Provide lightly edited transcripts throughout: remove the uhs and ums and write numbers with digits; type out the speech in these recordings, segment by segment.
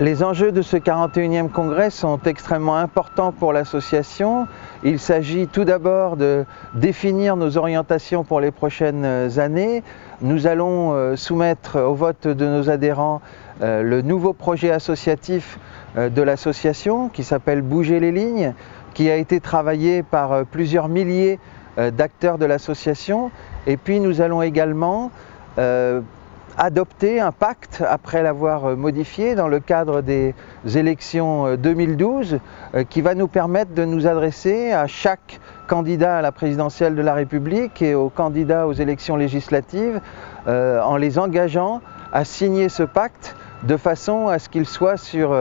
Les enjeux de ce 41e congrès sont extrêmement importants pour l'association. Il s'agit tout d'abord de définir nos orientations pour les prochaines années. Nous allons soumettre au vote de nos adhérents le nouveau projet associatif de l'association qui s'appelle Bouger les lignes, qui a été travaillé par plusieurs milliers d'acteurs de l'association. Et puis nous allons également adopter un pacte, après l'avoir modifié dans le cadre des élections 2012, qui va nous permettre de nous adresser à chaque candidat à la présidentielle de la République et aux candidats aux élections législatives en les engageant à signer ce pacte de façon à ce qu'il soit sur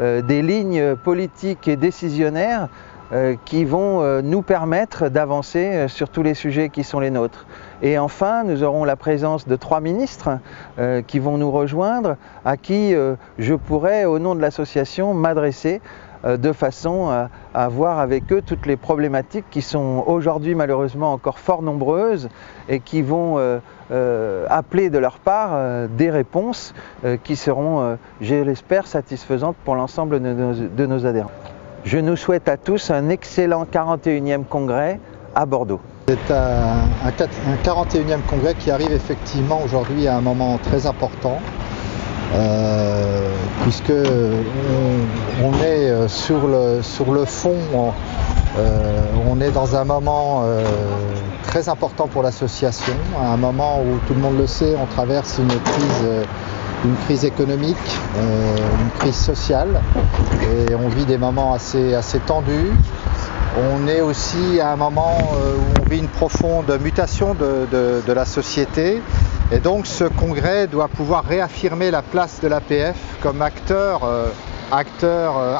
des lignes politiques et décisionnaires qui vont nous permettre d'avancer sur tous les sujets qui sont les nôtres. Et enfin, nous aurons la présence de 3 ministres qui vont nous rejoindre, à qui je pourrai, au nom de l'association, m'adresser de façon à voir avec eux toutes les problématiques qui sont aujourd'hui malheureusement encore fort nombreuses et qui vont appeler de leur part des réponses qui seront, je l'espère, satisfaisantes pour l'ensemble de nos adhérents. Je nous souhaite à tous un excellent 41e congrès à Bordeaux. C'est un 41e congrès qui arrive effectivement aujourd'hui à un moment très important, puisque on est sur le fond, on est dans un moment très important pour l'association, à un moment où, tout le monde le sait, on traverse une crise économique, une crise sociale, et on vit des moments assez tendus. On est aussi à un moment où on vit une profonde mutation de la société, et donc ce congrès doit pouvoir réaffirmer la place de l'APF comme acteur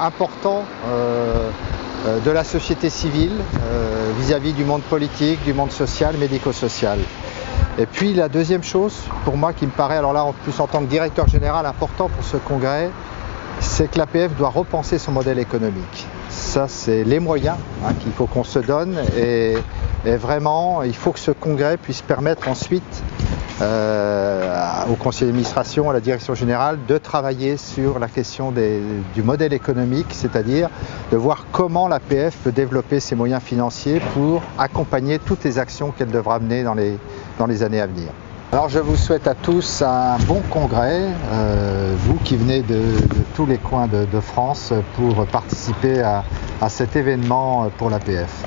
important de la société civile vis-à-vis du monde politique, du monde social, médico-social. Et puis la deuxième chose, pour moi, qui me paraît, alors là en plus en tant que directeur général, important pour ce congrès, c'est que l'APF doit repenser son modèle économique. Ça, c'est les moyens qu'il faut qu'on se donne, et vraiment, il faut que ce congrès puisse permettre ensuite au conseil d'administration, à la direction générale, de travailler sur la question du modèle économique, c'est-à-dire de voir comment l'APF peut développer ses moyens financiers pour accompagner toutes les actions qu'elle devra mener dans les années à venir. Alors je vous souhaite à tous un bon congrès, vous qui venez de tous les coins de France pour participer à cet événement pour l'APF.